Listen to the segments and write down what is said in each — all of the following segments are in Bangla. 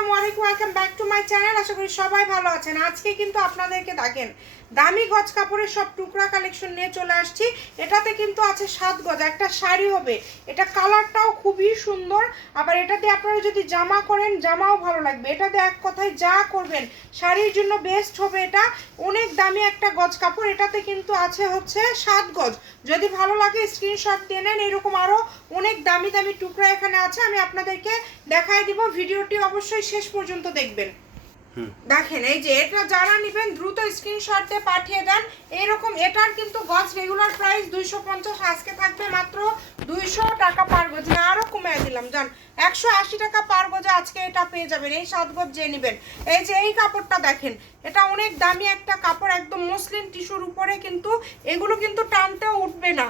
আসসালামু আলাইকুম, welcome back to my channel. আশা করি সবাই ভালো আছেন। আজকে কিন্তু আপনাদেরকে দেখেন দামি গজ কাপড়ের সব টুকরা কালেকশন নিয়ে চলে আসছি। এটাতে কিন্তু আছে 7 গজ একটা শাড়ি হবে। এটা কালারটাও খুবই সুন্দর, আবার এটাতে আপনারা যদি জামা করেন জামাও ভালো লাগবে। এটাতে এক কথায় যা করবেন শাড়ির জন্য বেস্ট হবে। এটা অনেক দামি একটা গজ কাপড়। এটাতে কিন্তু আছে হচ্ছে 7 গজ। যদি ভালো লাগে স্ক্রিনশট দিয়ে নেন। এরকম আরও অনেক দামি দামি টুকরা এখানে আছে, আমি আপনাদেরকে দেখাই দিব। ভিডিওটি অবশ্যই শেষ পর্যন্ত দেখবেন। দেখেন এই যে এটা যারা নেবেন দ্রুত স্ক্রিনশট দিয়ে পাঠিয়ে দেন। এরকম এটার কিন্তু গজ রেগুলার প্রাইস 250, আজকে থাকবে মাত্র 200 টাকা পার গজ। না আরও কমিয়ে দিলাম জান, 180 টাকা পার গজে আজকে এটা পেয়ে যাবেন। এই 7 গজ যে নেবেন। এই যে এই কাপড়টা দেখেন, এটা অনেক দামি একটা কাপড়, একদম মসলিন টিস্যুর উপরে, কিন্তু এগুলো কিন্তু টানতেও উঠবে না।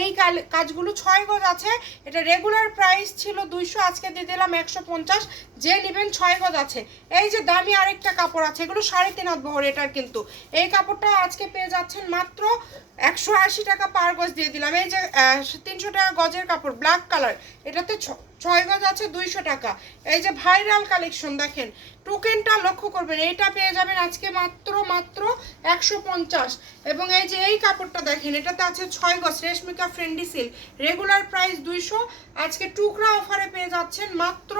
এই কাজগুলো 6 গজ আছে। এটা রেগুলার প্রাইস ছিল 200, আজকে দিয়ে দিলাম 150। যে নেবেন 6 গজ আছে। এই যে দামি আরেকটা কাপড় আছে, এগুলো 3.5 হাত বহর। এটার কিন্তু এই কাপড়টা আজকে পেয়ে যাচ্ছেন মাত্র 180 টাকা পার গজ দিয়ে দিলাম। এই যে 300 টাকা গজের কাপড়, ব্ল্যাক কালার, এটাতে 6 গজ আছে 200 টাকা। এই যে ভাইরাল কালেকশন দেখেন, টোকেনটা লক্ষ্য করবেন, এইটা পেয়ে যাবেন আজকে মাত্র 150। এবং এই যে এই কাপড়টা দেখেন, এটাতে আছে 6 গজ রেশমিকা ফ্রেন্ডি সিল্ক, রেগুলার প্রাইস 200, আজকে টুকরা অফারে পেয়ে যাচ্ছেন মাত্র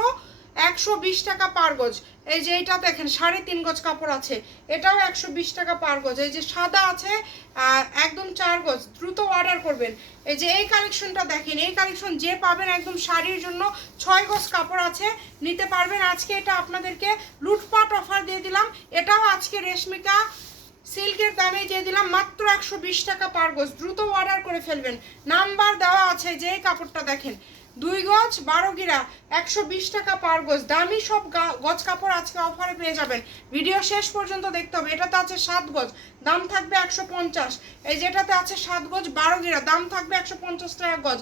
120 টাকা পার গজ। এই যে এইটা দেখেন 3.5 গজ কাপড় আছে, এটাও 120 টাকা পার গজ। এই যে সাদা আছে একদম 4 গজ, দ্রুত অর্ডার করবেন। এই যে এই কালেকশনটা দেখেন, এই কালেকশন যে পাবেন একদম শাড়ির জন্য 6 গজ কাপড় আছে, নিতে পারবেন। আজকে এটা আপনাদেরকে লুটপাট অফার দিয়ে দিলাম। এটাও আজকে রেশমিকা সিল্কের দামে দিয়ে দিলাম মাত্র 120 টাকা পার গজ। দ্রুত অর্ডার করে ফেলবেন, নাম্বার দেওয়া আছে। যে এই কাপড়টা দেখেন 2 গজ 12 গিরা, 120 টাকা পার গজ। দামি সব গজ কাপড় আজকে অফারে পেয়ে যাবেন। ভিডিও শেষ পর্যন্ত দেখতে হবে। এটাতে আছে 7 গজ, দাম থাকবে 150। এই যেটাতে আছে 7 গজ 12 গিরা, দাম থাকবে 150 টাকা গজ।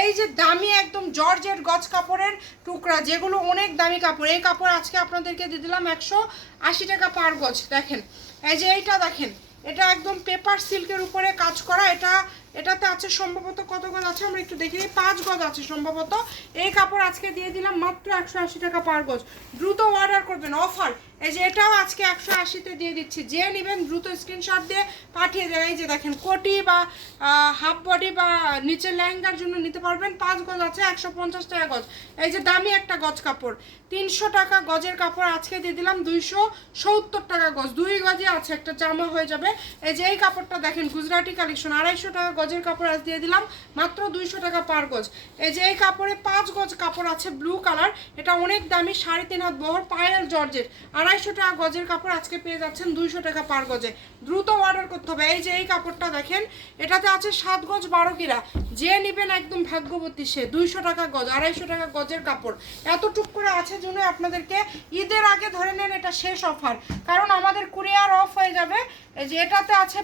এই যে দামি একদম জর্জেট গজ কাপড়ের টুকরা, যেগুলো অনেক দামি কাপড়, এই কাপড় আজকে আপনাদেরকে দিয়ে দিলাম 180 টাকা পার গজ। দেখেন এই যে এইটা দেখেন, এটা একদম পেপার সিল্কের উপরে কাজ করা। এটাতে আছে সম্ভবত কত গজ আছে আমরা একটু দেখি, 5 গজ আছে সম্ভবত। এই কাপড় আজকে দিয়ে দিলাম মাত্র 180 টাকা পার গজ। দ্রুত অর্ডার করবেন, অফার। এই যে এটাও আজকে 180-তে দিয়ে দিচ্ছি। যে নেবেন দ্রুত স্ক্রিনশট দিয়ে পাঠিয়ে দেন। এই যে দেখেন কোটি বা হাফ বডি বা নিচের লেহেঙ্গার জন্য নিতে পারবেন। 5 গজ আছে 150 টাকা গজ। এই যে দামি একটা গজ কাপড়, 300 টাকা গজের কাপড় আজকে দিয়ে দিলাম 270 টাকা গজ। 2 গজে আছে, একটা জামা হয়ে যাবে। এই যে এই কাপড়টা দেখেন গুজরাটি কালেকশন, 250 টাকা গজের কাপড় আজ দিয়ে দিলাম মাত্র 200 টাকা পার গজ। এই যে এই কাপড়ে 5 গজ কাপড় আছে ব্লু কালার, এটা অনেক দামি, 3.5 হাত বহর, পায়েল জর্জের, 250 টাকা গজের কাপড় আজকে পেয়ে যাচ্ছেন 200 টাকা পার গজে। দ্রুত অর্ডার করতে হবে। এই যে এই কাপড়টা দেখেন, এটাতে আছে 7 গজ 12 গিরা। যে নেবেন একদম ভাগ্যবতী সে। 200 টাকা গজ, 250 টাকা গজের কাপড়, এতটুক করে আছে জন্য আপনাদেরকে ঈদের আগে ধরে নেন এটা শেষ অফার, কারণ আমাদের কুরিয়ার অফ হয়ে যাবে। এই যে এটাতে আছে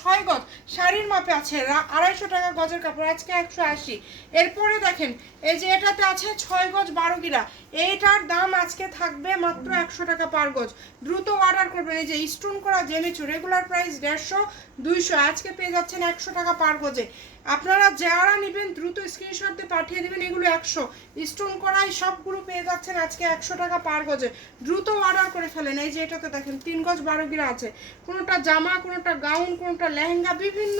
6 গজ, শাড়ির মাপে আছে, 250 টাকা গজের কাপড় আজকে 180। এরপরে দেখেন এই যে এটাতে আছে 6 গজ 12 গিরা, এইটার দাম আজকে থাকবে মাত্র 100 টাকা পার গজ। দ্রুত অর্ডার করবেন। এই যে স্টোন করা জেমিচু, রেগুলার প্রাইস 150, 200, আজকে পেয়ে যাচ্ছেন 100 টাকা পার গজে। আপনারা যারা নেবেন দ্রুত স্ক্রিনশট দিয়ে পাঠিয়ে দেবেন। এগুলো 100 স্টোন করাই সবগুলো পেয়ে যাচ্ছেন আজকে 100 টাকা পার গজে। দ্রুত অর্ডার করে ফেলেন। এই যে এটাতে দেখেন 3 গজ 12 গিরা আছে, কোনোটা জামা, কোনোটা গাউন, কোনোটা লেহেঙ্গা, বিভিন্ন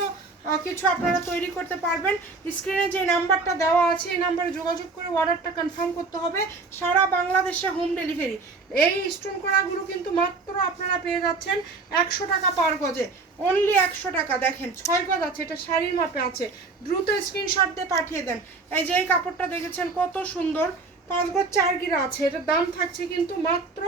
কিছু আপনারা তৈরি করতে পারবেন। স্ক্রিনে যে নাম্বারটা দেওয়া আছে এই নাম্বারে যোগাযোগ করে অর্ডারটা কনফার্ম করতে হবে। সারা বাংলাদেশে হোম ডেলিভারি। এই স্টোন করাগুলো কিন্তু মাত্র আপনারা পেয়ে যাচ্ছেন 100 টাকা পার গজে, অনলি 100 টাকা। দেখেন 6 গজ আছে, এটা শাড়ির মাপে আছে, দ্রুত স্ক্রিনশট দিয়ে পাঠিয়ে দেন। এই যে এই কাপড়টা দেখেছেন কত সুন্দর, 5 গজ 4 গিরা আছে, এটার দাম থাকছে কিন্তু মাত্র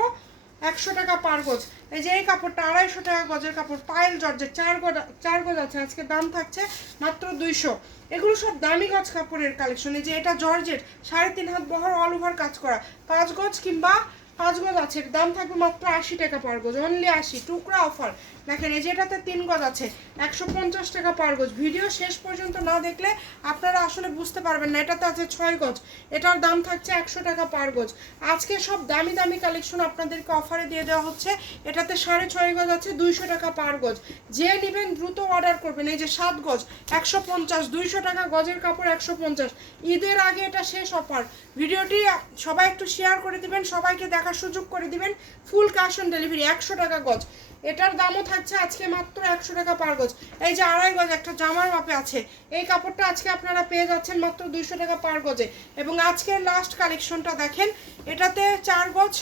100 টাকা পার গজ। এই যে এই কাপড়টা 250 টাকা গজের কাপড়, পায়েল জর্জের, 4 গজ আছে, আজকে দাম থাকছে মাত্র 200। এগুলো সব দামি গজ কাপড়ের কালেকশন। এই যে এটা জর্জের, 3.5 হাত বহর, অল ওভার কাজ করা, 5 গজ কিংবা 5 গজ আছে, দাম থাকবে মাত্র 80 টাকা পার গজ, অনলি 80, টুকরা অফার। দেখেন এই যে এটাতে 3 গজ আছে, 150 টাকা পার গজ। ভিডিও শেষ পর্যন্ত না দেখলে আপনারা আসলে বুঝতে পারবেন না। এটাতে আছে 6 গজ, এটার দাম থাকছে 100 টাকা পার গজ। আজকে সব দামি দামি কালেকশন আপনাদেরকে অফারে দিয়ে দেওয়া হচ্ছে। এটাতে 6.5 গজ আছে, 200 টাকা পার গজ। যে নেবেন দ্রুত অর্ডার করবেন। এই যে 7 গজ 150, 200 টাকা গজের কাপড় 150। ঈদের আগে এটা শেষ অফার। ভিডিওটি সবাই একটু শেয়ার করে দিবেন, সবাইকে দেখা রাখার সুযোগ করে দিবেন, ফুল ক্যাশ অন ডেলিভারি। 100 টাকা গজ, এটার দামও থাকছে আজকে মাত্র 100 টাকা পার গজ। এই যে 2.5 গজ একটা জামার মাপে আছে, এই কাপড়টা আজকে আপনারা পেয়ে যাচ্ছেন মাত্র 200 টাকা পার গজে। এবং আজকের লাস্ট কালেকশনটা দেখেন, এটাতে 4 গজ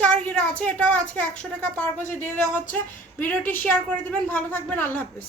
4 গিরা আছে, এটাও আজকে 100 টাকা পার গজে দিয়ে দেওয়া হচ্ছে। ভিডিওটি শেয়ার করে দিবেন, ভালো থাকবেন, আল্লাহ হাফেজ।